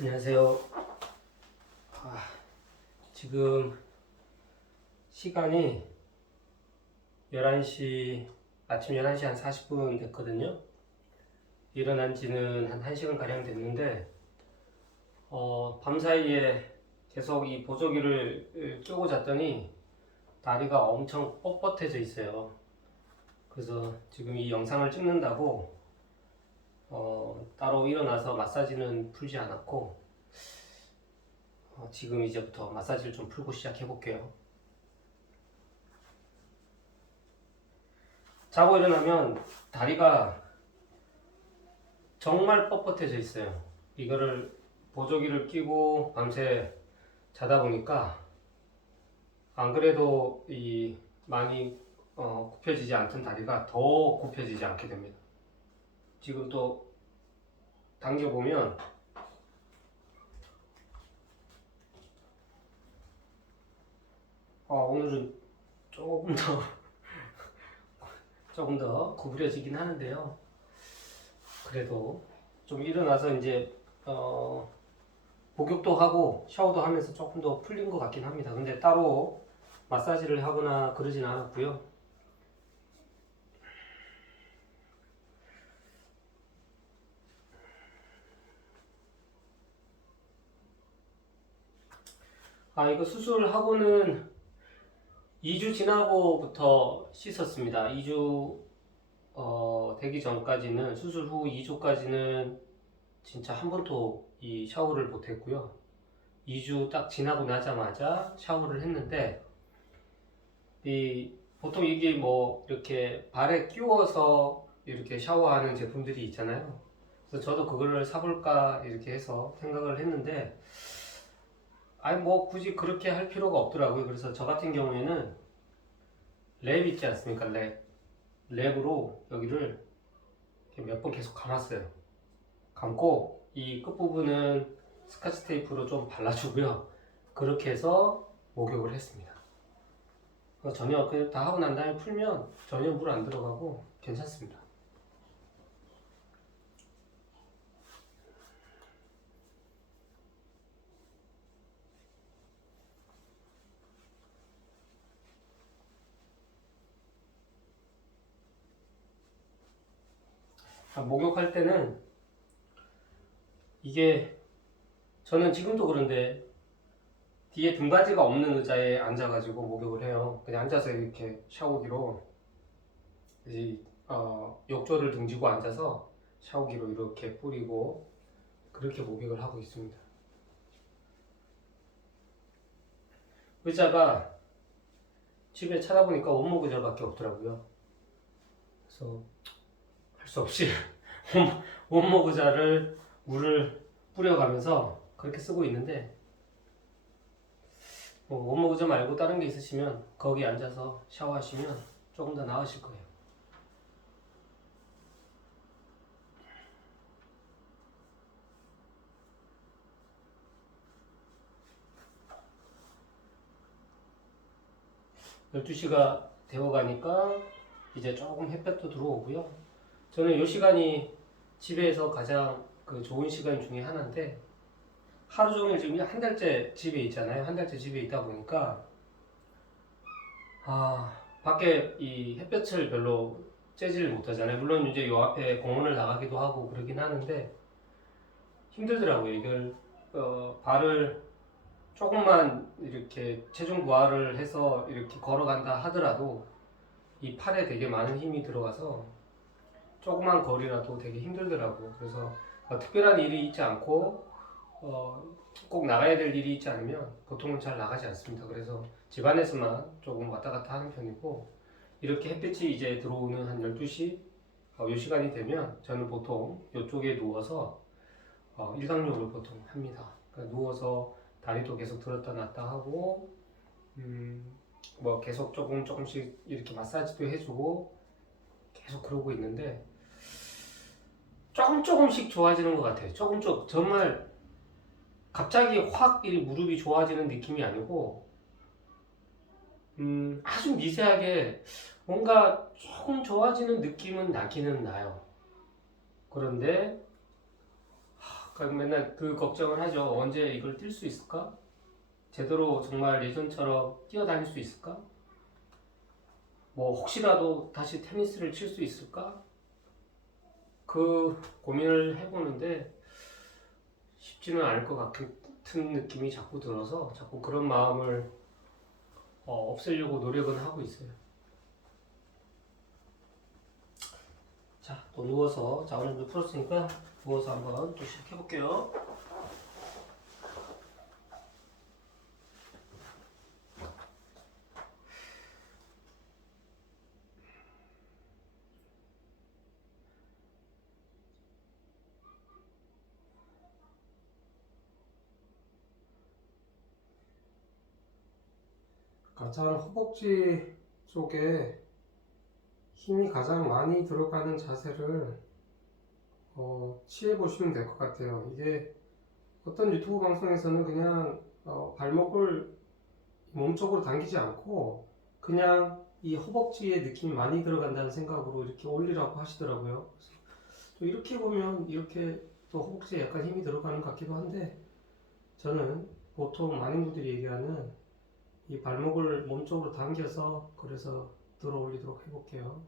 안녕하세요. 지금 시간이 11시, 아침 11시 한 40분 됐거든요. 일어난 지는 한 1시간 가량 됐는데, 밤 사이에 계속 이 보조기를 껴고 잤더니 다리가 엄청 뻣뻣해져 있어요. 그래서 지금 이 영상을 찍는다고 따로 일어나서 마사지는 풀지 않았고, 지금 이제부터 마사지를 좀 풀고 시작해 볼게요. 자고 일어나면 다리가 정말 뻣뻣해져 있어요. 이거를 보조기를 끼고 밤새 자다 보니까 안 그래도 이 많이 굽혀지지 않던 다리가 더 굽혀지지 않게 됩니다. 지금 또 당겨보면 오늘은 조금 더 조금 더 구부려지긴 하는데요. 그래도 좀 일어나서 이제 목욕도 하고 샤워도 하면서 조금 더 풀린 것 같긴 합니다. 근데 따로 마사지를 하거나 그러진 않았고요. 이거 수술하고는 2주 지나고부터 씻었습니다. 2주 되기 전까지는, 수술 후 2주까지는 진짜 한 번도 이 샤워를 못 했고요. 2주 딱 지나고 나자마자 샤워를 했는데, 보통 이게 뭐 이렇게 발에 끼워서 이렇게 샤워하는 제품들이 있잖아요. 그래서 저도 그거를 사볼까 이렇게 해서 생각을 했는데, 뭐 굳이 그렇게 할 필요가 없더라고요. 그래서 저 같은 경우에는 랩 있지 않습니까? 랩으로 여기를 몇 번 계속 감았어요. 감고 이 끝부분은 스카치 테이프로 좀 발라주고요. 그렇게 해서 목욕을 했습니다. 전혀 그냥 다 하고 난 다음에 풀면 전혀 물 안 들어가고 괜찮습니다. 목욕할 때는 이게, 저는 지금도 그런데 뒤에 등받이가 없는 의자에 앉아가지고 목욕을 해요. 그냥 앉아서 이렇게 샤워기로 욕조를 등지고 앉아서 샤워기로 이렇게 뿌리고 그렇게 목욕을 하고 있습니다. 의자가 집에 찾아보니까 원목 의자밖에 없더라고요. 그래서 할 수 없이 원목 의자를 물을 뿌려가면서 그렇게 쓰고 있는데, 원목 의자 말고 다른 게 있으시면 거기 앉아서 샤워하시면 조금 더 나으실 거예요. 12시가 되어가니까 이제 조금 햇볕도 들어오고요. 저는 이 시간이 집에서 가장 좋은 시간 중에 하나인데, 하루 종일 지금 한 달째 집에 있잖아요. 한 달째 집에 있다 보니까 밖에 이 햇볕을 별로 쬐지를 못하잖아요. 물론 이제 요 앞에 공원을 나가기도 하고 그러긴 하는데 힘들더라고요. 이걸 발을 조금만 이렇게 체중 부하를 해서 이렇게 걸어간다 하더라도 이 팔에 되게 많은 힘이 들어가서 조그만 거리라도 되게 힘들더라고요. 그래서 특별한 일이 있지 않고 꼭 나가야 될 일이 있지 않으면 보통은 잘 나가지 않습니다. 그래서 집안에서만 조금 왔다 갔다 하는 편이고, 이렇게 햇빛이 이제 들어오는 한 12시 요 시간이 되면 저는 보통 이쪽에 누워서 일광욕을 보통 합니다. 그러니까 누워서 다리도 계속 들었다 놨다 하고 뭐 계속 조금씩 이렇게 마사지도 해주고 계속 그러고 있는데 조금씩 좋아지는 것 같아요. 정말 갑자기 확 이 무릎이 좋아지는 느낌이 아니고 아주 미세하게 뭔가 조금 좋아지는 느낌은 나기는 나요. 그런데 그러니까 맨날 그 걱정을 하죠. 언제 이걸 뛸 수 있을까? 제대로 정말 예전처럼 뛰어다닐 수 있을까? 뭐 혹시라도 다시 테니스를 칠 수 있을까? 그 고민을 해보는데 쉽지는 않을 것 같은 느낌이 자꾸 들어서 자꾸 그런 마음을 없애려고 노력은 하고 있어요. 자, 또 누워서 자 오늘 좀 풀었으니까 누워서 한번 또 시작해 볼게요. 가장 허벅지 쪽에 힘이 가장 많이 들어가는 자세를 취해 보시면 될 것 같아요. 이게 어떤 유튜브 방송에서는 그냥 발목을 몸쪽으로 당기지 않고 그냥 이 허벅지에 느낌이 많이 들어간다는 생각으로 이렇게 올리라고 하시더라고요. 그래서 또 이렇게 보면 이렇게 또 허벅지에 약간 힘이 들어가는 것 같기도 한데 저는 보통 많은 분들이 얘기하는 이 발목을 몸쪽으로 당겨서 그래서 들어 올리도록 해볼게요.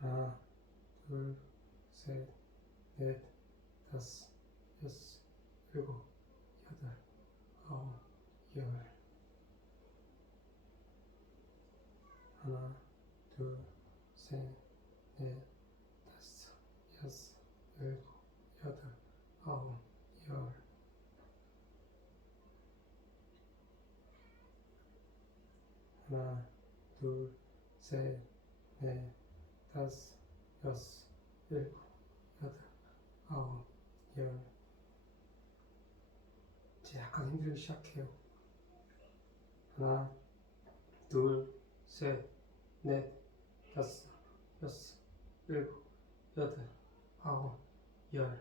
하나, 둘, 셋, 넷, 다섯, 여섯, 일곱, 여덟, 아홉, 열. 하나, 둘, 셋, 넷, 다섯, 여섯, 일곱, 여덟, 아홉, 열. 하나, 둘, 셋, 넷, 다섯, 여섯, 일곱, 여덟, 아홉, 열. 이제 약간 힘들기 시작해요. 하나, 둘, 셋, 넷, 다섯, 여섯, 일곱, 여덟, 아홉, 열.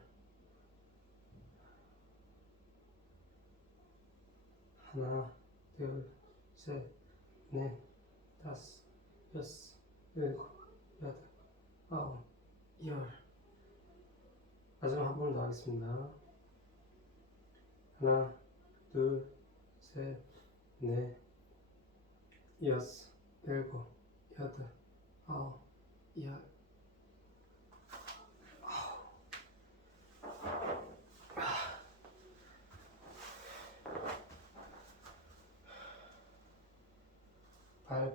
하나, 둘, 셋, 넷, 다섯, 여섯, 일곱, 여덟, 아홉, 열. 마지막 한 번 더 하겠습니다. 하나, 둘, 셋, 넷, 여섯, 일곱, 여덟, 아홉, 열.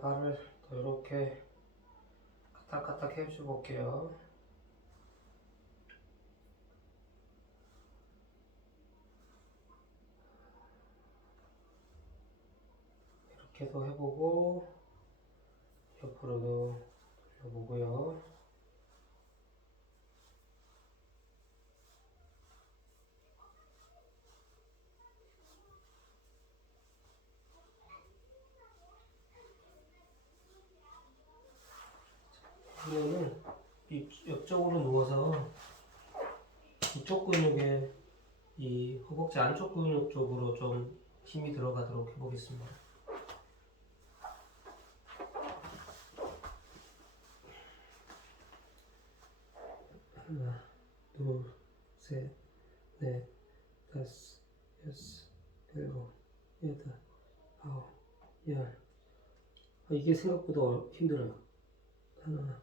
발을 더 이렇게 까딱까딱 해줘 볼게요. 이렇게도 해보고 옆으로도 돌려보고요. 그러면은 이 옆쪽으로 누워서 이쪽 근육에 이 허벅지 안쪽 근육 쪽으로 좀 힘이 들어가도록 해보겠습니다. 하나, 둘, 셋, 넷, 다섯, 여섯, 일곱, 여덟, 아홉, 열. 이게 생각보다 힘들어요. 하나,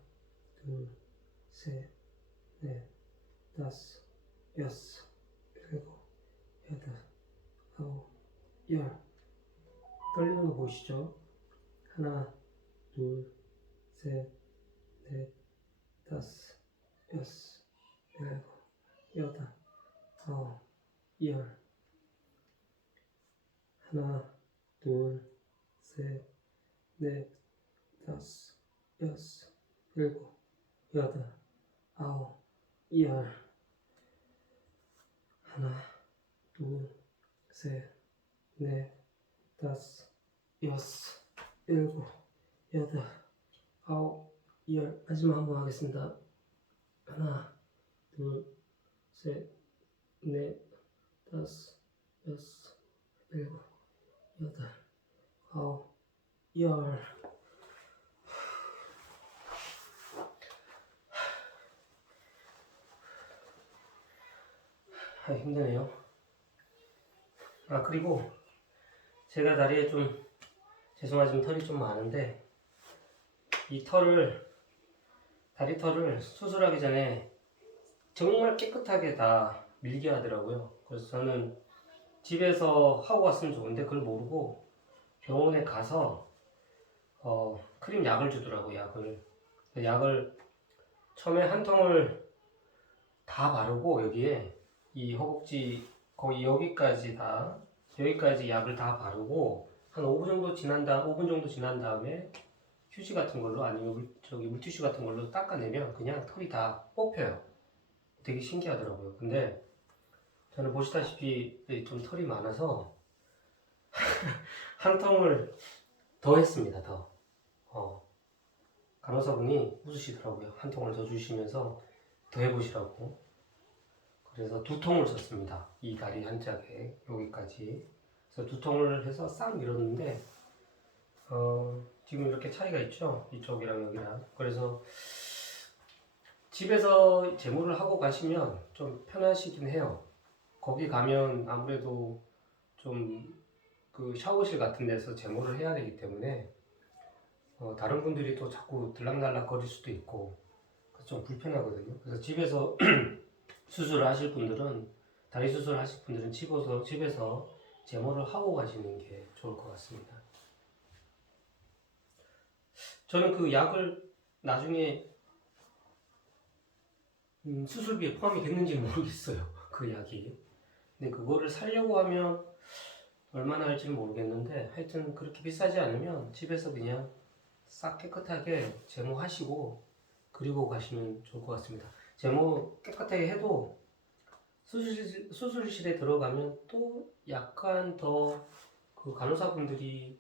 둘, 셋, 넷, 다섯, 여섯, 일곱, 여덟, 아홉, 열. 떨리는 거 보이시죠? 하나, 둘, 셋, 넷, 다섯, 여섯, 일곱, 여덟, 아홉, 열. 하나, 둘, 셋, 넷, 다섯, 여섯, 일곱, 여덟, 아홉, 열. 하나, 둘, 셋, 넷, 다섯, 여섯, 일곱, 여덟, 아홉, 열. 마지막 한 번 하겠습니다. 하나, 둘, 셋, 넷, 다섯, 여섯, 일곱, 여덟, 아홉, 열. 힘드네요. 그리고 제가 다리에 좀 죄송하지만 털이 좀 많은데 이 다리 털을 수술하기 전에 정말 깨끗하게 다 밀게 하더라고요. 그래서 저는 집에서 하고 왔으면 좋은데 그걸 모르고 병원에 가서 크림 약을 주더라고요. 약을 처음에 한 통을 다 바르고 여기에 이 허벅지 거의 여기까지 약을 다 바르고 한 5분 정도 지난 다음에 휴지 같은 걸로 아니면 물티슈 같은 걸로 닦아내면 그냥 털이 다 뽑혀요. 되게 신기하더라고요. 근데 저는 보시다시피 좀 털이 많아서 한 통을 더 했습니다. 간호사분이 웃으시더라고요. 한 통을 더 주시면서 더 해보시라고. 그래서 2통을 썼습니다. 이 다리 한 짝에 여기까지. 그래서 2통을 해서 싹 밀었는데 지금 이렇게 차이가 있죠. 이쪽이랑 여기랑. 그래서 집에서 제모를 하고 가시면 좀 편하시긴 해요. 거기 가면 아무래도 좀 그 샤워실 같은 데서 제모를 해야 되기 때문에 다른 분들이 또 자꾸 들락날락 거릴 수도 있고 좀 불편하거든요. 그래서 집에서 다리 수술을 하실 분들은 집에서 제모를 하고 가시는 게 좋을 것 같습니다. 저는 그 약을 나중에 수술비에 포함이 됐는지는 모르겠어요. 그 약이. 근데 그거를 사려고 하면 얼마나 할지는 모르겠는데 하여튼 그렇게 비싸지 않으면 집에서 그냥 싹 깨끗하게 제모하시고 그리고 가시면 좋을 것 같습니다. 제모 깨끗하게 해도 수술실에 들어가면 또 약간 더 그 간호사분들이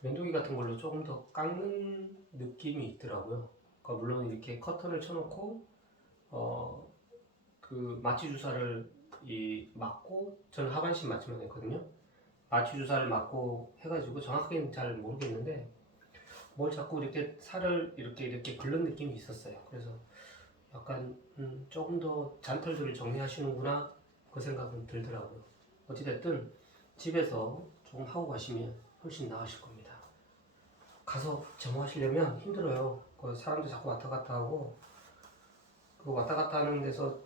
면도기 같은 걸로 조금 더 깎는 느낌이 있더라고요. 그러니까 물론 이렇게 커튼을 쳐놓고 그 마취 주사를 맞고 저는 하반신 마취만 했거든요. 마취 주사를 맞고 해가지고 정확하게는 잘 모르겠는데 뭘 자꾸 이렇게 살을 이렇게 긁는 느낌이 있었어요. 그래서 약간 조금 더 잔털들을 정리하시는구나 그 생각은 들더라고요. 어찌됐든 집에서 조금 하고 가시면 훨씬 나으실 겁니다. 가서 제모하시려면 힘들어요. 그 사람들 자꾸 왔다 갔다 하고 그 왔다 갔다 하는 데서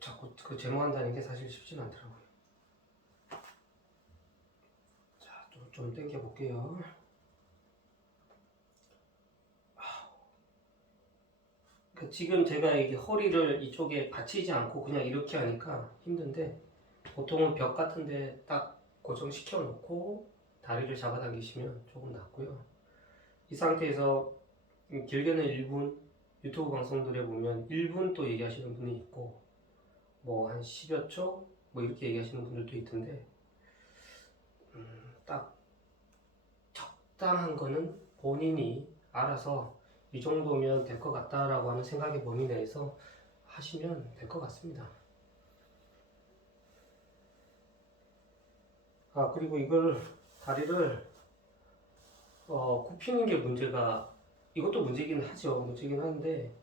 자꾸 그 제모한다는 게 사실 쉽진 않더라고요. 자, 좀 당겨 볼게요. 지금 제가 이게 허리를 이쪽에 받치지 않고 그냥 이렇게 하니까 힘든데 보통은 벽 같은데 딱 고정시켜 놓고 다리를 잡아당기시면 조금 낫고요. 이 상태에서 길게는 1분, 유튜브 방송들에 보면 1분 또 얘기하시는 분이 있고 뭐 한 10여 초 뭐 이렇게 얘기하시는 분들도 있던데 딱 적당한 거는 본인이 알아서 이 정도면 될 것 같다라고 하는 생각의 범위 내에서 하시면 될 것 같습니다. 그리고 다리를 굽히는 게 이것도 문제긴 하죠. 문제긴 한데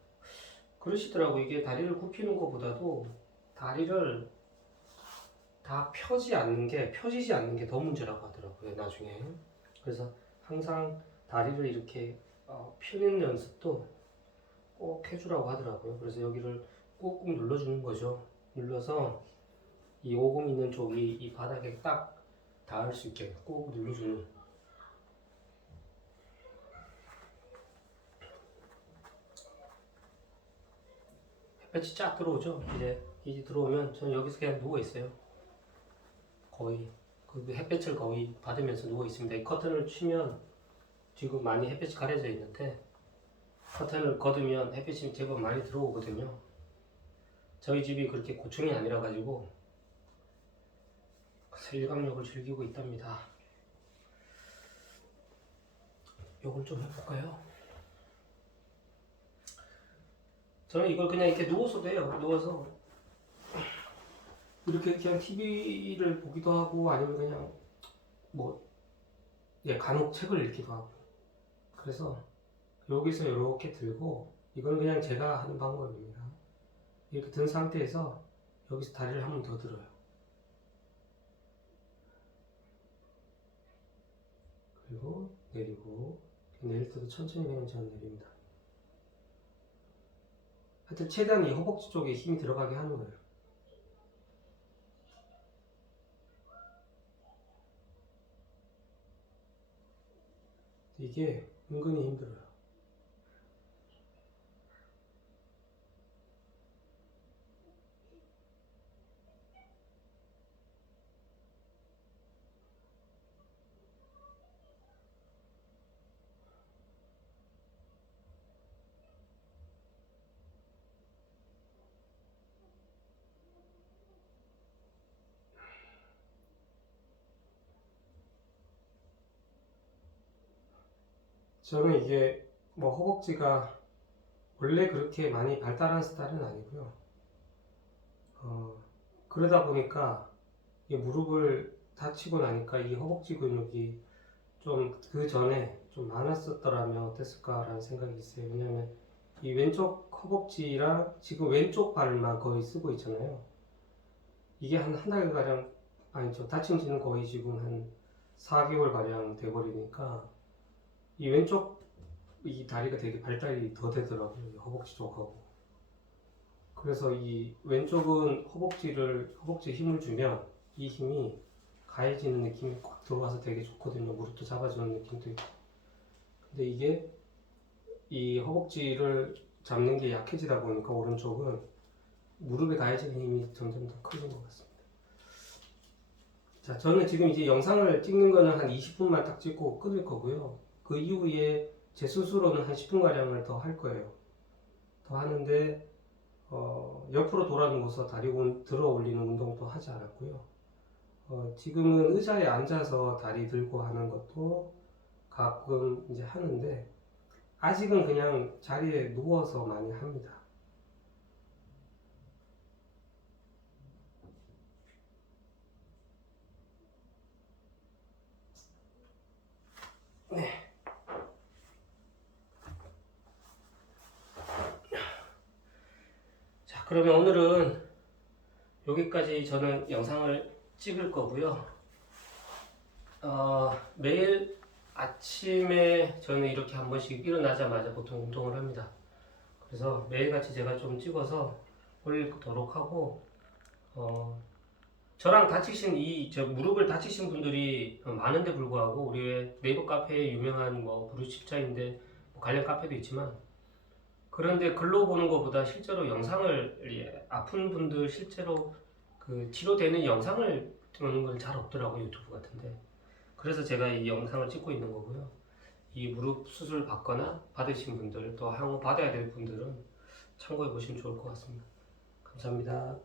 그러시더라고. 이게 다리를 굽히는 것보다도 다리를 다 펴지지 않는 게 더 문제라고 하더라고요. 나중에. 그래서 항상 다리를 이렇게 펴는 연습도 꼭 해주라고 하더라고요. 그래서 여기를 꾹꾹 눌러주는 거죠. 눌러서 이 오금 있는 쪽이 이 바닥에 딱 닿을 수 있게 꾹 눌러주는. 햇볕이 쫙 들어오죠. 이제 들어오면 저는 여기서 그냥 누워 있어요. 거의 그 햇볕을 거의 받으면서 누워 있습니다. 이 커튼을 치면 지금 많이 햇볕이 가려져 있는데 커튼을 걷으면 햇빛이 제법 많이 들어오거든요. 저희 집이 그렇게 고층이 아니라 가지고 일광욕을 즐기고 있답니다. 요걸 좀 해볼까요? 저는 이걸 그냥 이렇게 누워서도 해요. 누워서 이렇게 그냥 TV를 보기도 하고 아니면 그냥 뭐 간혹 책을 읽기도 하고. 그래서 여기서 이렇게 들고 이건 그냥 제가 하는 방법입니다. 이렇게 든 상태에서 여기서 다리를 한 번 더 들어요. 그리고 내리고 내릴 때도 천천히 그냥 전 내립니다. 하여튼 최대한 이 허벅지 쪽에 힘이 들어가게 하는 거예요. 이게 은근히 힘들어요. 저는 이게 뭐 허벅지가 원래 그렇게 많이 발달한 스타일은 아니고요. 그러다 보니까 이 무릎을 다치고 나니까 이 허벅지 근육이 좀 그 전에 좀 많았었더라면 어땠을까라는 생각이 있어요. 왜냐면 이 왼쪽 허벅지랑 지금 왼쪽 발만 거의 쓰고 있잖아요. 이게 한 달가량, 아니죠. 다친 지는 거의 지금 한 4개월가량 돼버리니까 이 왼쪽 이 다리가 되게 발달이 더 되더라고요. 이 허벅지 쪽하고. 그래서 이 왼쪽은 허벅지에 힘을 주면 이 힘이 가해지는 느낌이 꽉 들어와서 되게 좋거든요. 무릎도 잡아주는 느낌도 있고. 근데 이게 이 허벅지를 잡는 게 약해지다 보니까 오른쪽은 무릎에 가해지는 힘이 점점 더 커진 것 같습니다. 자, 저는 지금 이제 영상을 찍는 거는 한 20분만 딱 찍고 끊을 거고요. 그 이후에 제 스스로는 한 10분가량을 더 할 거예요. 더 하는데 옆으로 돌아 누워서 다리 들어 올리는 운동도 하지 않았고요. 지금은 의자에 앉아서 다리 들고 하는 것도 가끔 이제 하는데 아직은 그냥 자리에 누워서 많이 합니다. 네. 자, 그러면 오늘은 여기까지 저는 영상을 찍을 거고요. 매일 아침에 저는 이렇게 한 번씩 일어나자마자 보통 운동을 합니다. 그래서 매일같이 제가 좀 찍어서 올리도록 하고, 저랑 다치신 저 무릎을 다치신 분들이 많은데 불구하고 우리 왜 네이버 카페에 유명한 뭐 무릎 십자인데 뭐 관련 카페도 있지만, 그런데 글로 보는 것보다 실제로 영상을 아픈 분들 실제로 그 치료되는 영상을 보는 건 잘 없더라고요, 유튜브 같은데. 그래서 제가 이 영상을 찍고 있는 거고요. 이 무릎 수술 받거나 받으신 분들, 또 향후 받아야 될 분들은 참고해 보시면 좋을 것 같습니다. 감사합니다.